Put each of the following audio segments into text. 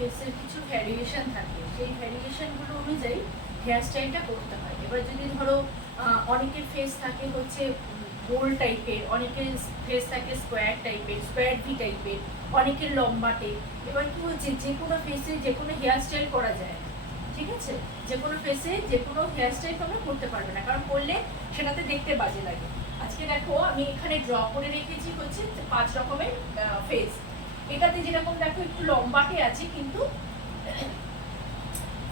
ফেসের কিছু ভ্যারিয়েশন থাকে, সেই ভ্যারিয়েশনগুলো অনুযায়ী হেয়ার স্টাইলটা করতে হয়। এবার যদি ধরো অনেকের ফেস থাকে হচ্ছে গোল টাইপের, অনেকের ফেস থাকে স্কোয়ার টাইপের, স্কোয়ার ভি টাইপের, অনেকের লম্বাটে। এবার কি হচ্ছে, যে কোনো ফেসে যে কোনো হেয়ার স্টাইল করা যায়, ঠিক আছে? যে কোনো ফেসে যে কোনো হেয়ার স্টাইল তোমরা করতে পারবে না, কারণ করলে সেটাতে দেখতে বাজে লাগে। আজকে দেখো আমি এখানে ড্র করে রেখেছি হচ্ছে 5 রকমের ফেস। এটাতে যেরকম দেখো একটু লম্বাটে আছে, কিন্তু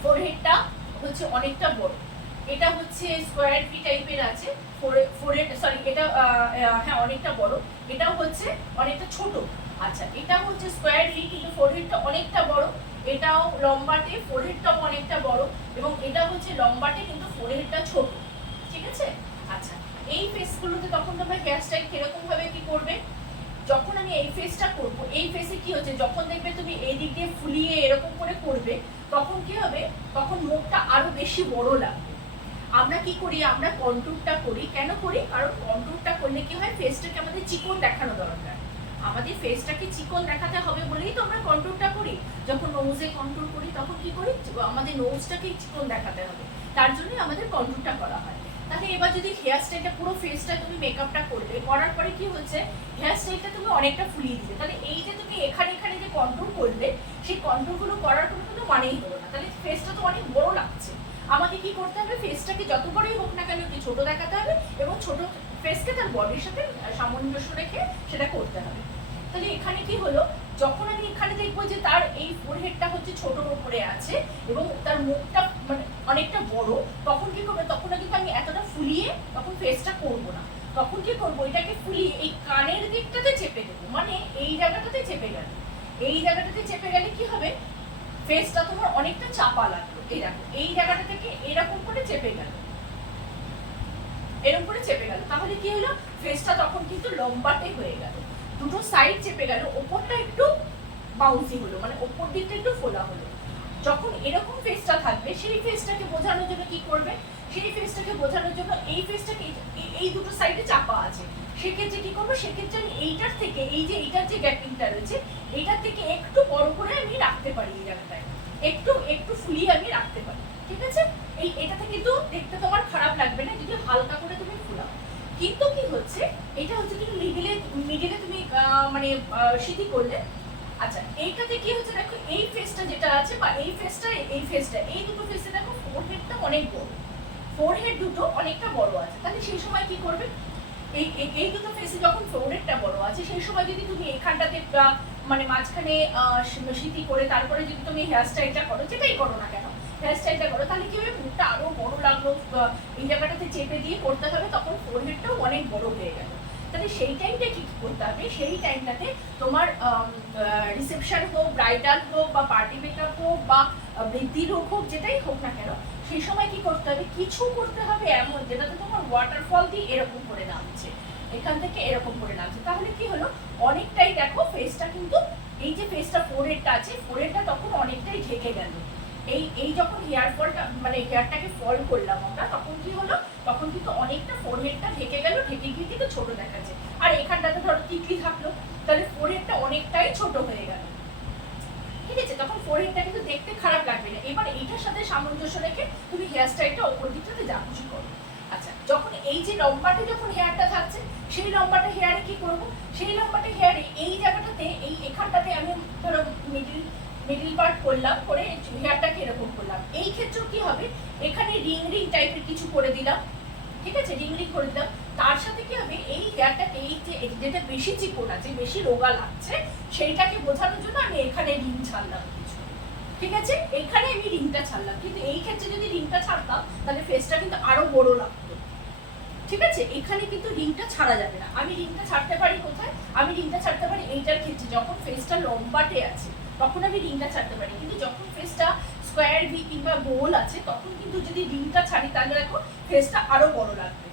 ফোরহেডটা হচ্ছে অনেকটা বড়। এটা হচ্ছে স্কোয়ার ভি টাইপের আছে, ফোরহেড সরি এটা হ্যাঁ অনেকটা বড়। এটাও হচ্ছে অনেকটা ছোট। আচ্ছা, এটা হচ্ছে স্কোয়ার ভি কিন্তু ফোরহেডটা অনেকটা বড়। এটাও লম্বাটে, ফোরহেডটাও অনেকটা বড়, এবং এটা হচ্ছে লম্বাটে কিন্তু ফোরহেডটা ছোট, ঠিক আছে? আচ্ছা, এই ফেসগুলোতে তখন তোমরা হেয়ার স্টাইল কিরকম ভাবে কি করবে? যখন আমি এই ফেসটা করব, এই ফেসে কি হচ্ছে, যখন দেখবে তুমি এই দিক দিয়ে ফুলিয়ে এরকম করে করবে, তখন কি হবে, তখন মুখটা আরো বেশি বড় লাগবে। আমরা কি করি, আমরা কন্ট্যুরটা করি। কেন করি? কারণ কন্ট্যুরটা করলে কি হয়, ফেসটাকে আমাদের চিকন দেখানো দরকার। আমাদের ফেসটাকে চিকন দেখাতে হবে বলেই তো আমরা কন্ট্যুরটা করি। যখন নোজে কন্ট্যুর করি তখন কি করি, আমাদের নোজটাকে চিকন দেখাতে হবে, তার জন্য আমাদের কন্ট্যুরটা করা হয়। তাহলে এবার যদি হেয়ার স্টাইলটা পুরো ফেসটা তুমি মেকআপটা করবে, করার পরে কি হচ্ছে, হেয়ার স্টাইলটা তুমি অনেকটা ফুলিয়ে দিবে। তাহলে এই যে তুমি এখানে এখানে যে কন্ট্যুর করলে, সেই কন্ট্যুরগুলো করার কোনো কিন্তু মানেই হলো না। তাহলে ফেসটা তো অনেক বড় লাগছে। আমাকে কি করতে হবে, ফেসটাকে যত বড়ই হোক না কেন ছোট দেখাতে হবে, এবং ছোট ফেসকে তার বডির সাথে সামঞ্জস্য রেখে সেটা করতে হবে। তাহলে এখানে কি হলো, যখন আমি এখানে দেখবো যে তার এই ফোরহেডটা হচ্ছে ছোটর উপরে আছে এবং তার মুখটা মানে অনেকটা বড়, তখন কি করবো, তখন কিন্তু আমি এতটা ফুলিয়ে তখন ফেসটা করবো না। তখন কি করবো, এটাকে ফুলিয়ে এই কানের দিকটাতে চেপে দেবো, মানে এই জায়গাটাতে চেপে গেল। এই জায়গাটাতে চেপে গেলে কি হবে, ফেসটা তোমার অনেকটা চাপা লাগলো। এই দেখো, এই জায়গাটা থেকে এরকম করে চেপে গেল, এরকম করে চেপে গেল। তাহলে কি হলো, ফেসটা তখন কিন্তু লম্বাটে হয়ে গেল। দুটো সাইড চেপে গেল, ওপরটা একটু বাউন্সি হলো, মানে ওপর দিকটা একটু ফোলা হলো। যখন এরকম ফেসটা থাকবে, সেই ফেসটাকে বোঝানোর জন্য কি করবে, সেই ফেসটাকে বোঝানোর জন্য এই ফেসটাকে এই দুটো সাইডে চাপা আছে, সেক্ষেত্রে কি করবো, সেক্ষেত্রে আমি এইটার থেকে এই যে এইটার যে গ্যাপিংটা রয়েছে, এইটার থেকে একটু বড় করে আমি রাখতে পারি, এই জায়গাটায় একটু একটু ফুলিয়ে আমি রাখতে পারি, ঠিক আছে? এটাতে কিন্তু দেখতে তোমার খারাপ লাগবে না যদি হালকা করে তুমি ফুলাও। কিন্তু কি হচ্ছে, এটা হচ্ছে তুমি মিডিলে মিডিলে তুমি মানে সিটি করলে। আচ্ছা, এইটাতে কি হচ্ছে দেখো, এই ফেসটা যেটা আছে বা এই ফেসটা এই দুটো ফেসে দেখো ফোরহেডটা অনেক বড়, ফোরহেড দুটো অনেকটা বড় আছে। তাহলে সেই সময় কি করবে, এই এই দুটো ফেসে যখন ফোরহেডটা বড় আছে, সেই সময় যদি তুমি এখানটাতে মানে মাঝখানে সিটি করে তারপরে যদি তুমি হেয়ার স্টাইলটা করো, যেটাই করো না কেন হেয়ার স্টাইলটা করো, তাহলে কি হবে, মুখটা আরো বড় লাগলো। এই জায়গাটাতে চেপে দিয়ে করতে হবে, তখন ফোরহেডটাও অনেক বড় হয়ে গেল। তাহলে সেই টাইমটা কি করতে হবে, সেই টাইমটাতে তোমার রিসেপশন হোক, ব্রাইডাল হোক, বা পার্টি মেকআপ হোক, বা বৃদ্ধির হোক, যেটাই হোক না কেন, সেই সময় কি করতে হবে, কিছু করতে হবে এমন যেটাতে তোমার ওয়াটারফল দিয়ে এরকম করে নামছে, এখান থেকে এরকম করে নামছে। তাহলে কি হলো, অনেকটাই দেখো ফেসটা কিন্তু, এই যে ফেসটা ফোরহেডটা আছে, ফোরহেডটা তখন অনেকটাই ঢেকে গেল। এই যখন হেয়ার ফলটা মানে হেয়ারটাকে ফল করলাম আমরা, তখন কি হলো, তখন কিন্তু অনেকটা ফোরহেডটা ঢেকে গেল, ঢেকে গিয়ে কিন্তু ছোট দেখাচ্ছে। আর এখানটাতে ধরো টিকলি থাকলো, তাহলে ফোরহেডটা অনেকটাই ছোট হয়ে গেল, ঠিক আছে? তখন ফোরহেডটা কিন্তু দেখতে খারাপ লাগবে না। এবার এইটার সাথে সামঞ্জস্য রেখে তুমি হেয়ার স্টাইলটা ওপর দিকটাতে যা খুশি করো। আচ্ছা, যখন এই যে লম্বাটে যখন হেয়ারটা থাকছে, সেই লম্বাটে হেয়ারে কি করব, সেই লম্বাটে হেয়ারে এই জায়গাটাতে এই এখানটাতে আমি ধরো মিডিল পার্ট করলাম, করে হেয়ারটাকে এরকম করলাম। এই ক্ষেত্রেও কি হবে, এখানে রিং রিং টাইপের কিছু করে দিলাম, ঠিক আছে? রিং রিং করে দিলাম। তার সাথে কি হবে, এই হেয়ারটাকে এই যে যেটা বেশি চিকন আছে, বেশি রোগা লাগছে, সেইটাকে বোঝানোর জন্য আমি এখানে রিং ছাড়লাম কিছু, ঠিক আছে? এখানে আমি রিংটা ছাড়লাম। কিন্তু এই ক্ষেত্রে যদি রিংটা ছাড়তাম, তাহলে ফেসটা কিন্তু আরো বড় লাগতো, ঠিক আছে? এখানে কিন্তু রিংটা ছাড়া যাবে না। আমি রিংটা ছাড়তে পারি কোথায়, আমি রিংটা ছাড়তে পারি এইটার ক্ষেত্রে, যখন ফেসটা লম্বাটে আছে তখন আমি রিংটা ছাড়তে পারি। কিন্তু যখন ফেসটা স্কোয়ার ভি কিংবা গোল আছে, তখন কিন্তু যদি রিংটা ছাড়ি, তাহলে দেখো ফেসটা আরো বড় লাগবে।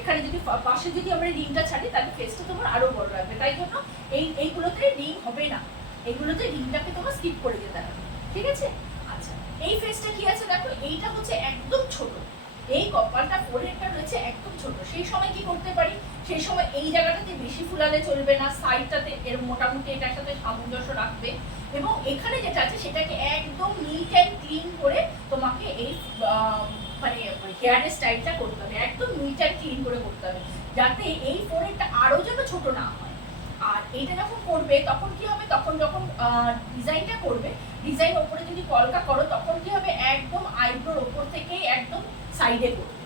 এখানে যদি পাশে যদি আমরা রিংটা ছাড়ি, তাহলে ফেসটা তোমার আরো বড় লাগবে। তাই জন্য এইগুলোতে রিং হবে না, এইগুলোতে রিংটাকে তোমার স্কিপ করে যেতে হবে, ঠিক আছে? আচ্ছা, এই ফেসটা কি আছে দেখো, এইটা হচ্ছে একদম ছোট, এই কপালটা ফোরহেডটা রয়েছে একদম ছোট। সেই সময় কি করতে পারি, সেই সময় এই জায়গাটাতে বেশি ফুলালে চলবে না, সাইডটাতে এর মোটামুটি এটার সাথে সামঞ্জস্য রাখবে। এবং এখানে যেটা আছে সেটাকে একদম নিট অ্যান্ড ক্লিন করে তোমাকে এই মানে হেয়ারের স্টাইলটা করতে হবে, একদম নিট অ্যান্ড ক্লিন করে করতে হবে, যাতে এই ফোরেহেডটা আরো যেন ছোট না হয়। আর এইটা যখন করবে তখন কি হবে, তখন যখন ডিজাইনটা করবে, ডিজাইন ওপরে যদি কলকা করো তখন কি হবে, একদম আইব্রোর ওপর থেকেই একদম সাইডে করবে,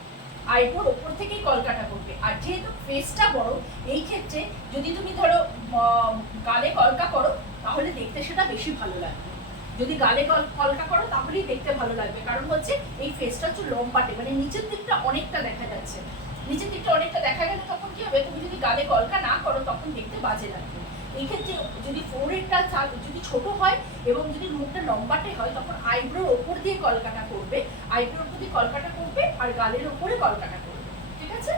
আইব্রোর ওপর থেকেই কলকাটা করবে। আর যেহেতু ফেসটা বড়, এই ক্ষেত্রে যদি তুমি ধরো গালে কলকা করো তাহলে দেখতে সেটা বেশি ভালো লাগবে। যদি গালে কলকা করো তাহলেই দেখতে ভালো লাগবে, কারণ হচ্ছে এই ফেসটা হচ্ছে লম্বাটে, মানে নিচের দিকটা অনেকটা দেখা যাচ্ছে, নিচের দিকটা অনেকটা দেখা গেলে তখন কি হবে, তুমি যদি গালে কলকা না করো তখন দেখতে বাজে লাগবে। এই ক্ষেত্রে যদি ফোরহেডটা যদি ছোট হয় এবং যদি মুখটা লম্বাটে হয় তখন আইব্রোর ওপর দিয়ে কলকাটা করবে, আইব্রোর ওপর দিয়ে কলকাটা করবে আর গালের ওপরে কলকাটা করবে, ঠিক আছে।